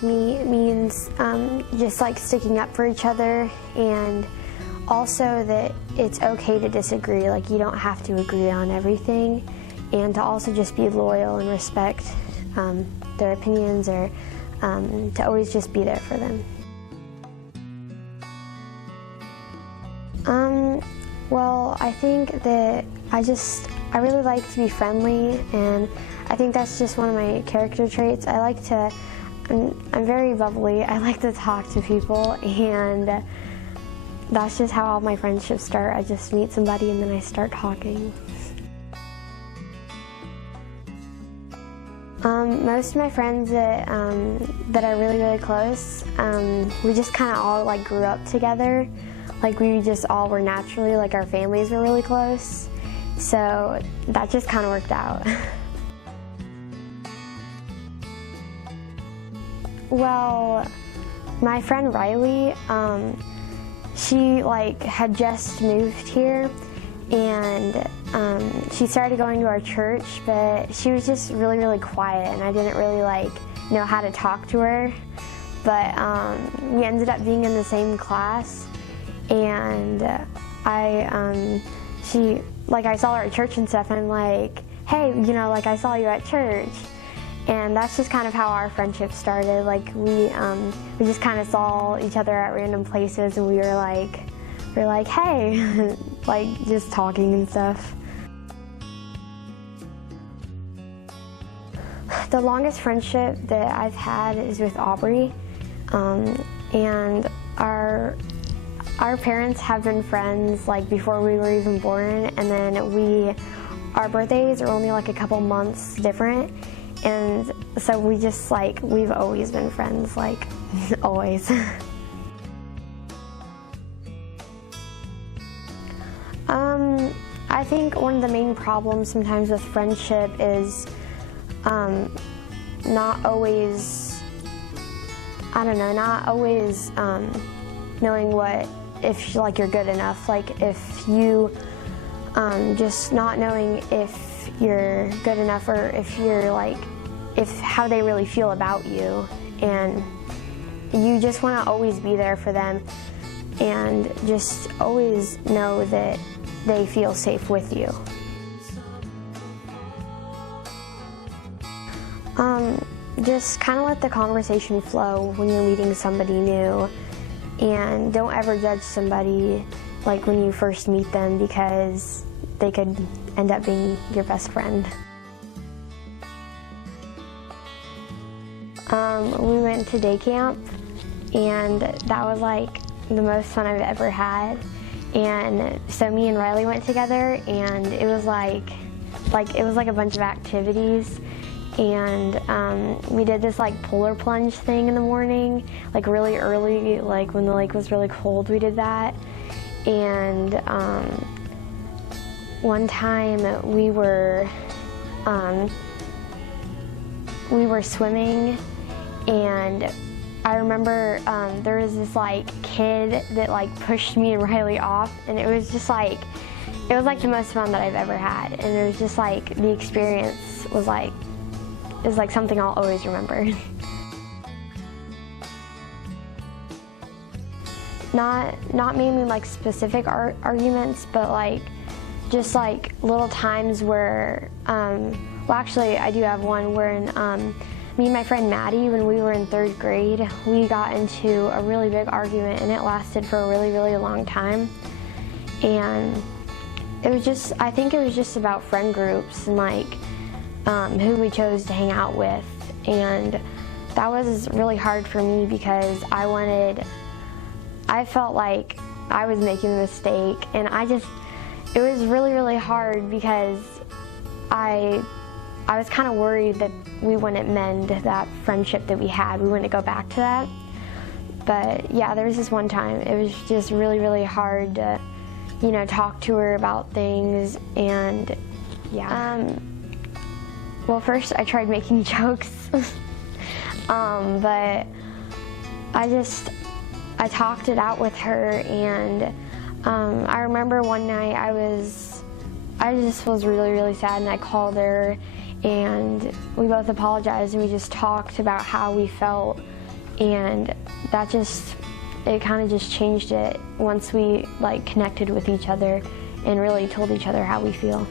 to me means just like sticking up for each other, and also that it's okay to disagree. Like, you don't have to agree on everything, and to also just be loyal and respect their opinions, or to always just be there for them. Well, I think that I really like to be friendly, and I think that's just one of my character traits. I'm very bubbly. I like to talk to people, and that's just how all my friendships start. I just meet somebody and then I start talking. Most of my friends that are really, really close, we just kind of all like grew up together. Like, we just all were naturally, like, our families were really close. So that just kind of worked out. Well, my friend Riley, she like had just moved here, and she started going to our church, but she was just really, really quiet, and I didn't really like know how to talk to her. But we ended up being in the same class, and I saw her at church and stuff, and I'm like, hey, like, I saw you at church. And that's just kind of how our friendship started. Like, we just kind of saw each other at random places, and we were like, hey, like, just talking and stuff. The longest friendship that I've had is with Aubrey, and our parents have been friends like before we were even born, and then our birthdays are only like a couple months different. And so we just we've always been friends, like, always. I think one of the main problems sometimes with friendship is not always knowing if like you're good enough. Like, if you just not knowing if you're good enough, or if you're how they really feel about you, and you just want to always be there for them, and just always know that they feel safe with you. Just kind of let the conversation flow when you're meeting somebody new, and don't ever judge somebody like when you first meet them, because they could end up being your best friend. We went to day camp, and that was like the most fun I've ever had. And so me and Riley went together, and it was like a bunch of activities. And we did this like polar plunge thing in the morning, like really early, like when the lake was really cold, we did that. And one time we were swimming, and I remember there was this like kid that like pushed me and Riley off, and it was like the most fun that I've ever had. And it was just like, the experience was like something I'll always remember. Not mainly like specific arguments, but like just like little times where, well, actually I do have one where me and my friend Maddie, when we were in 3rd grade, we got into a really big argument, and it lasted for a really, really long time. And I think it was just about friend groups and like who we chose to hang out with. And that was really hard for me, because I felt like I was making a mistake, and it was really, really hard, because I was kind of worried that we wouldn't mend that friendship that we had. We wouldn't go back to that. But yeah, there was this one time, it was just really, really hard to, talk to her about things. And yeah. Well, first I tried making jokes, but I talked it out with her, and I remember one night I just was really, really sad, and I called her, and we both apologized, and we just talked about how we felt, and that just, it kind of just changed it once we like connected with each other and really told each other how we feel.